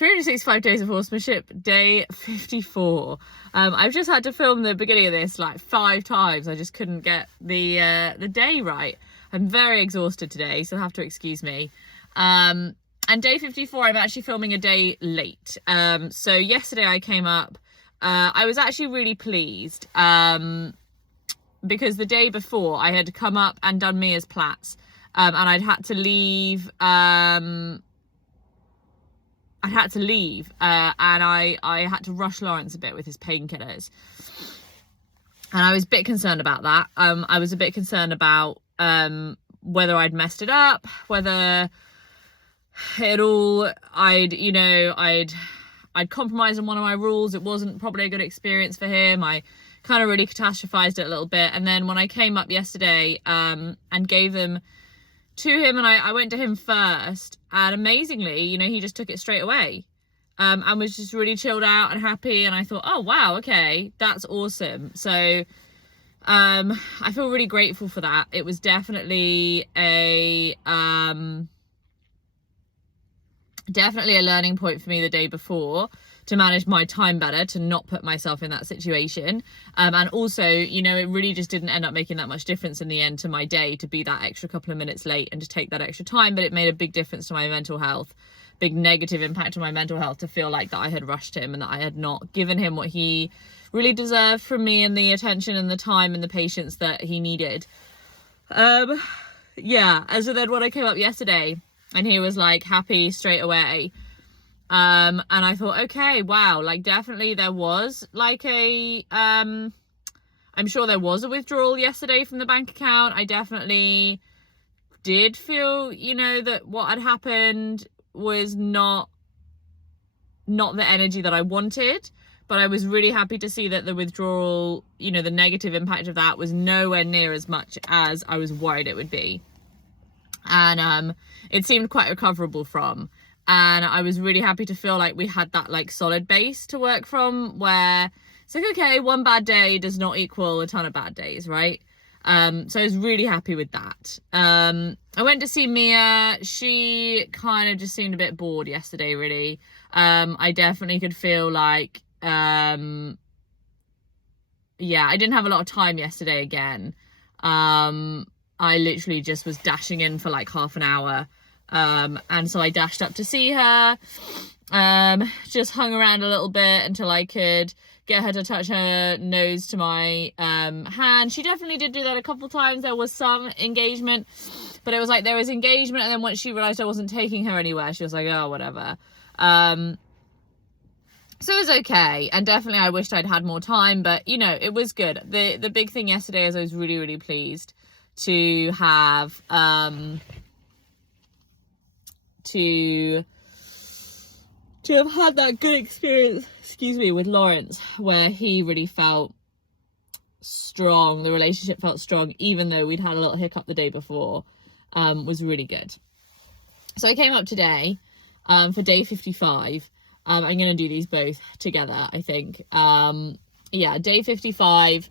365 Days of Horsemanship, day 54. I've just had to film the beginning of this like 5 times. I just couldn't get the day right. I'm very exhausted today, so you'll have to excuse me. And day 54, I'm actually filming a day late. So yesterday I came up, I was actually really pleased because the day before I had come up and done Mija's plaits, and I'd had to leave. And I had to rush Lawrence a bit with his painkillers, and I was a bit concerned about that. I was a bit concerned about whether I'd messed it up, whether I'd compromised on one of my rules. It wasn't probably a good experience for him. I kind of really catastrophized it a little bit, and then when I came up yesterday and gave them to him, and I went to him first, and amazingly, he just took it straight away, and was just really chilled out and happy. And I thought, oh wow, okay, that's awesome. So I feel really grateful for that. It was definitely a learning point for me the day before, to manage my time better, to not put myself in that situation. And also, it really just didn't end up making that much difference in the end to my day to be that extra couple of minutes late and to take that extra time. But it made a big difference to my mental health, big negative impact on my mental health, to feel like that I had rushed him and that I had not given him what he really deserved from me, and the attention and the time and the patience that he needed. Yeah. And so then when I came up yesterday and he was like happy straight away, and I thought, okay, wow, like definitely there was like I'm sure there was a withdrawal yesterday from the bank account. I definitely did feel, that what had happened was not the energy that I wanted, but I was really happy to see that the withdrawal, the negative impact of that was nowhere near as much as I was worried it would be. And it seemed quite recoverable from. And I was really happy to feel like we had that like solid base to work from, where it's like, okay, one bad day does not equal a ton of bad days, right? So I was really happy with that. I went to see Mija. She kind of just seemed a bit bored yesterday, really. I definitely could feel like, I didn't have a lot of time yesterday again. I literally just was dashing in for like half an hour. And so I dashed up to see her, just hung around a little bit until I could get her to touch her nose to my hand. She definitely did do that a couple times. There was some engagement, but it was like there was engagement, and then once she realized I wasn't taking her anywhere, she was like, oh, whatever. So it was okay, and definitely I wished I'd had more time, but it was good. The big thing yesterday is I was really, really pleased to have to have had that good experience, with Lawrence, where he really felt strong. The relationship felt strong, even though we'd had a little hiccup the day before. Was really good. So I came up today for day 55. I'm going to do these both together, I think. Day 55.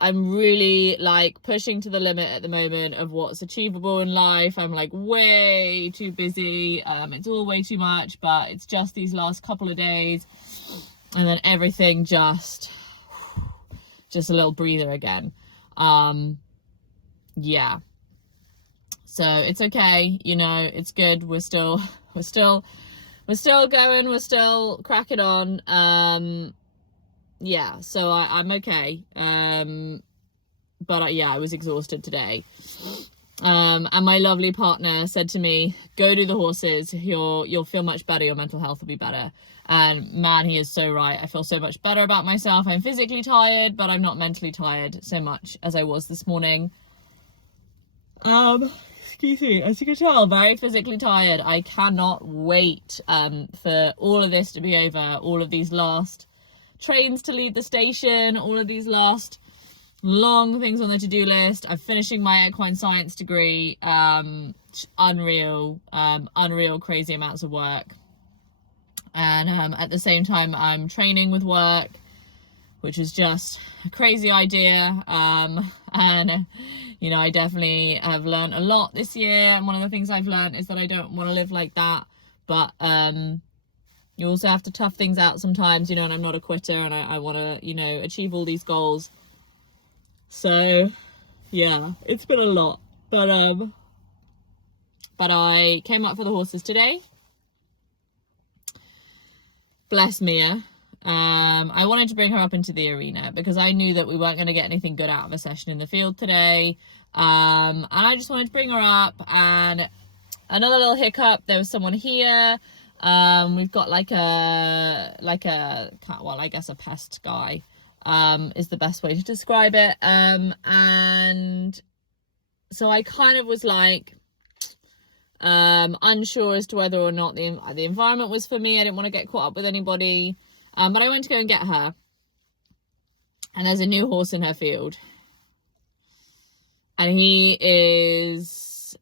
I'm really like pushing to the limit at the moment of what's achievable in life. I'm like way too busy. It's all way too much, but it's just these last couple of days, and then everything just a little breather again. So it's okay. It's good. We're still going. We're still cracking on. So I'm okay. But I was exhausted today. And my lovely partner said to me, go do the horses. You'll feel much better. Your mental health will be better. And man, he is so right. I feel so much better about myself. I'm physically tired, but I'm not mentally tired so much as I was this morning. Excuse me, as you can tell, very physically tired. I cannot wait for all of this to be over. All of these last trains to leave the station, all of these last long things on the to-do list. I'm finishing my equine science degree. Unreal crazy amounts of work, and at the same time I'm training with work, which is just a crazy idea. And I definitely have learned a lot this year, and one of the things I've learned is that I don't want to live like that but you also have to tough things out sometimes, you know, and I'm not a quitter, and I want to, you know, achieve all these goals. So yeah, it's been a lot, but I came up for the horses today. Bless Mia. I wanted to bring her up into the arena because I knew that we weren't going to get anything good out of a session in the field today. And I just wanted to bring her up. And another little hiccup, there was someone here. We've got like a, well, I guess a pest guy, is the best way to describe it. And so I kind of was like, unsure as to whether or not the environment was for me. I didn't want to get caught up with anybody. But I went to go and get her. And there's a new horse in her field. And he is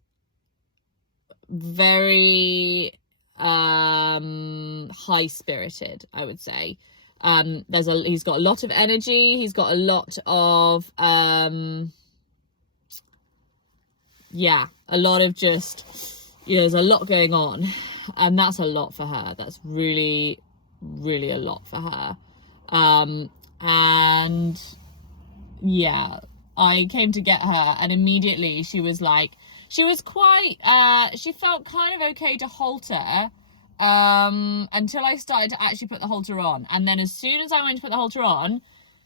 very high-spirited, I would say. He's got a lot of energy. He's got a lot of a lot of just, you know, there's a lot going on, and that's a lot for her. That's really, really a lot for her. And yeah, I came to get her, and immediately she was like, she was quite, she felt kind of okay to halter, until I started to actually put the halter on. And then as soon as I went to put the halter on,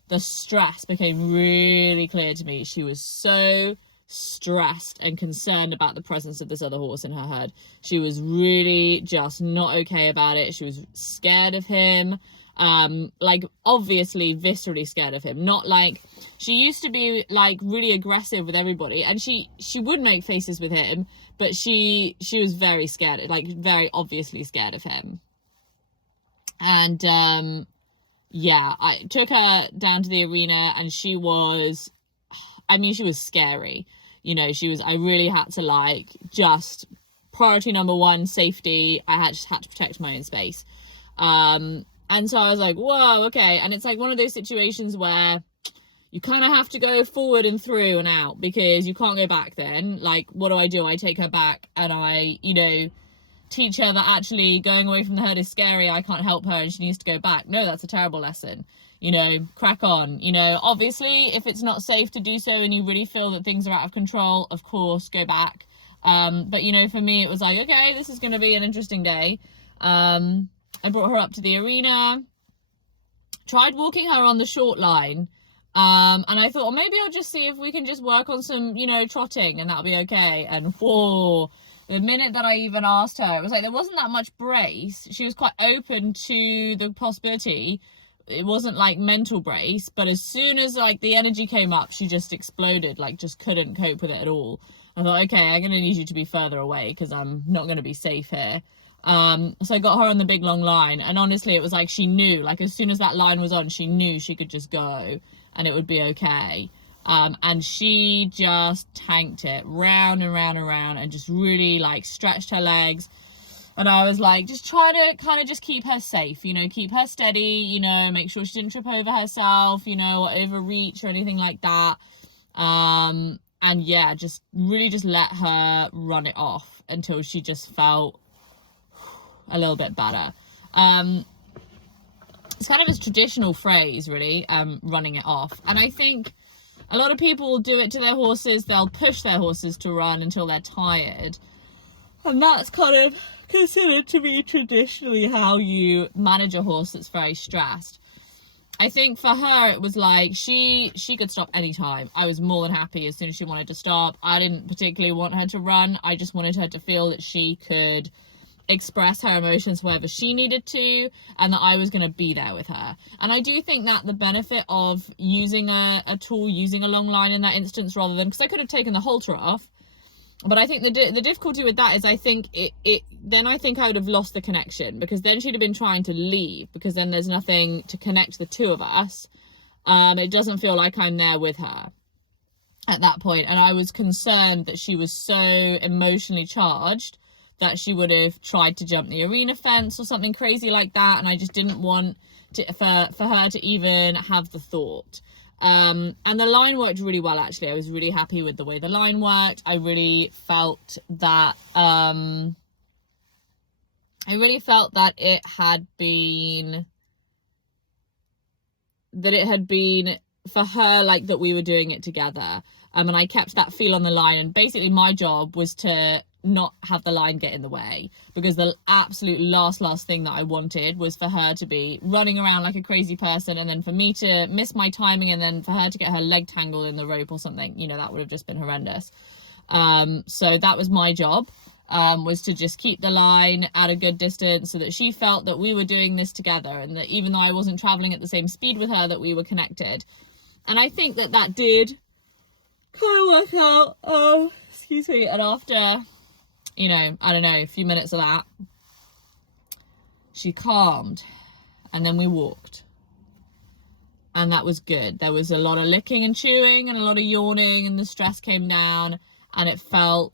the stress became really clear to me. She was so stressed and concerned about the presence of this other horse in her herd. She was really just not okay about it. She was scared of him, like obviously viscerally scared of him. Not like, she used to be like really aggressive with everybody, and she would make faces with him, but she was very scared, like very obviously scared of him. And yeah, I took her down to the arena, and she was, I mean, she was scary. You know, I really had to like, just priority number one, safety. I just had to protect my own space. And so I was like, whoa, okay. And it's like one of those situations where you kind of have to go forward and through and out, because you can't go back then. Like, what do? I take her back, and I, you know, teach her that actually going away from the herd is scary. I can't help her and she needs to go back. No, that's a terrible lesson. You know, crack on. You know, obviously, if it's not safe to do so and you really feel that things are out of control, of course, go back. But, you know, for me, it was like, okay, this is going to be an interesting day. I brought her up to the arena, tried walking her on the short line. And I thought, well, maybe I'll just see if we can just work on some, you know, trotting, and that'll be okay. And whoa, the minute that I even asked her, it was like, there wasn't that much brace. She was quite open to the possibility. It wasn't like mental brace, but as soon as like the energy came up, she just exploded, like just couldn't cope with it at all. I thought, okay, I'm going to need you to be further away because I'm not going to be safe here. So I got her on the big long line, and honestly, it was like she knew, like as soon as that line was on, she knew she could just go and it would be okay. And she just tanked it round and round and round, and just really like stretched her legs. And I was like, just try to kind of just keep her safe, you know, keep her steady, you know, make sure she didn't trip over herself, you know, or overreach or anything like that. And yeah, just really just let her run it off until she just felt a little bit better. It's kind of a traditional phrase, really, running it off. And I think a lot of people will do it to their horses. They'll push their horses to run until they're tired. And that's kind of considered to be traditionally how you manage a horse that's very stressed. I think for her, it was like she could stop anytime. I was more than happy as soon as she wanted to stop. I didn't particularly want her to run. I just wanted her to feel that she could express her emotions wherever she needed to, and that I was going to be there with her. And I do think that the benefit of using a tool, using a long line in that instance, rather than, because I could have taken the halter off, but I think the difficulty with that is I think then I think I would have lost the connection, because then she'd have been trying to leave, because then there's nothing to connect the two of us. It doesn't feel like I'm there with her at that point. And I was concerned that she was so emotionally charged that she would have tried to jump the arena fence or something crazy like that. And I just didn't want for her to even have the thought. And the line worked really well, actually. I was really happy with the way the line worked. I really felt that, I I really felt that it had been for her, like, that we were doing it together. And I kept that feel on the line, and basically my job was to not have the line get in the way, because the absolute last thing that I wanted was for her to be running around like a crazy person, and then for me to miss my timing, and then for her to get her leg tangled in the rope or something. You know, that would have just been horrendous. So that was my job, was to just keep the line at a good distance, so that she felt that we were doing this together, and that even though I wasn't traveling at the same speed with her, that we were connected. And I think that did kind of work out. Excuse me. And after, you know, I don't know, a few minutes of that, she calmed, and then we walked, and that was good. There was a lot of licking and chewing and a lot of yawning, and the stress came down, and it felt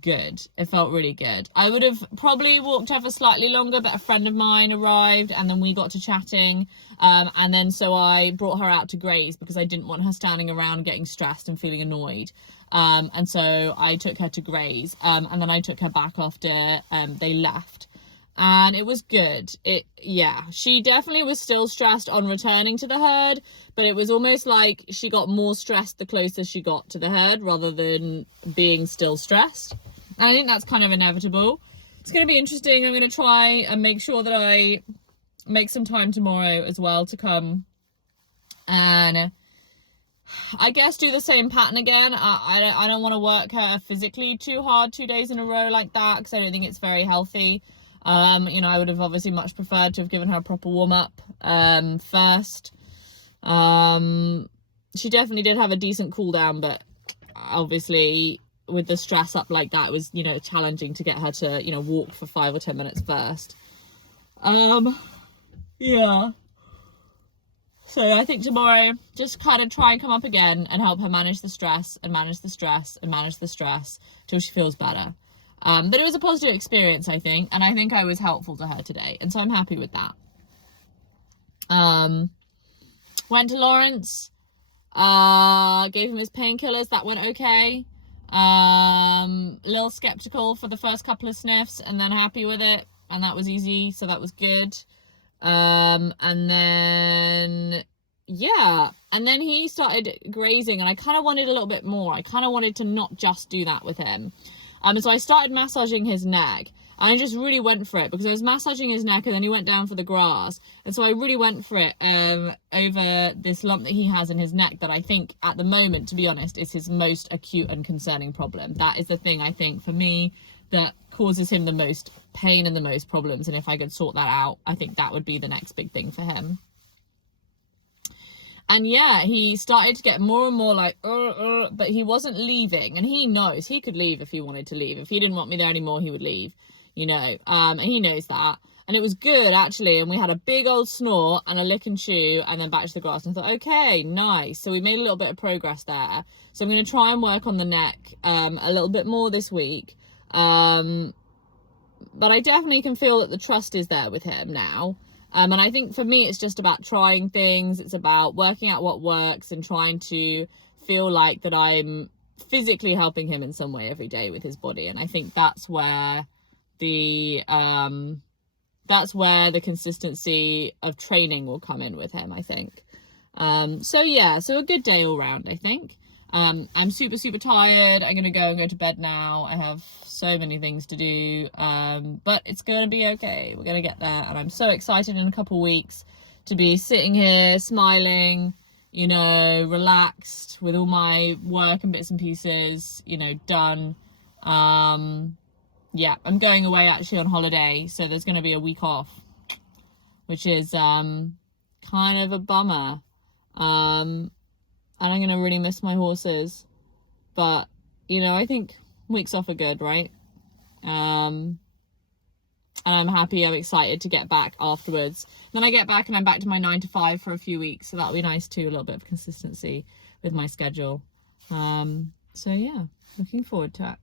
good. It felt really good. I would have probably walked her for slightly longer, but a friend of mine arrived, and then we got to chatting, and then so I brought her out to graze, because I didn't want her standing around getting stressed and feeling annoyed. And so I took her to graze, and then I took her back after they left, and it was good. She definitely was still stressed on returning to the herd, but it was almost like she got more stressed the closer she got to the herd, rather than being still stressed. And I think that's kind of inevitable. It's going to be interesting. I'm going to try and make sure that I make some time tomorrow as well to come and, I guess, do the same pattern again. I don't want to work her physically too hard 2 days in a row like that, because I don't think it's very healthy. You know, I would have obviously much preferred to have given her a proper warm-up first. She definitely did have a decent cool down, but obviously with the stress up like that, it was, you know, challenging to get her to, you know, walk for 5 or 10 minutes first. Yeah. So I think tomorrow, just kind of try and come up again and help her manage the stress and manage the stress and manage the stress till she feels better. But it was a positive experience, I think, and I think I was helpful to her today, and so I'm happy with that. Went to Lawrence, gave him his painkillers. That went okay. A little skeptical for the first couple of sniffs, and then happy with it, and that was easy, so that was good. And then he started grazing, and I kind of wanted a little bit more. I kind of wanted to not just do that with him. So I started massaging his neck, and I just really went for it, because I was massaging his neck, and then he went down for the grass, and so I really went for it over this lump that he has in his neck that I think at the moment, to be honest, is his most acute and concerning problem. That is the thing, I think, for me, that causes him the most pain and the most problems, and if I could sort that out, I think that would be the next big thing for him. And yeah, he started to get more and more like, but he wasn't leaving, and he knows he could leave if he wanted to leave. If he didn't want me there anymore, he would leave, you know, and he knows that. And it was good, actually, and we had a big old snort and a lick and chew, and then back to the grass, and I thought, okay, nice. So we made a little bit of progress there. So I'm going to try and work on the neck a little bit more this week. But I definitely can feel that the trust is there with him now. And I think for me, it's just about trying things. It's about working out what works and trying to feel like that I'm physically helping him in some way every day with his body. And I think that's where the consistency of training will come in with him, I think. So a good day all round, I think. I'm super, super tired. I'm going to go to bed now. I have so many things to do, but it's going to be okay. We're going to get there, and I'm so excited in a couple of weeks to be sitting here smiling, you know, relaxed with all my work and bits and pieces, you know, done. I'm going away actually on holiday, so there's going to be a week off, which is kind of a bummer. And I'm going to really miss my horses. But, you know, I think weeks off are good, right? And I'm happy, I'm excited to get back afterwards. Then I get back and I'm back to my 9 to 5 for a few weeks. So that'll be nice too, a little bit of consistency with my schedule. So yeah, looking forward to it.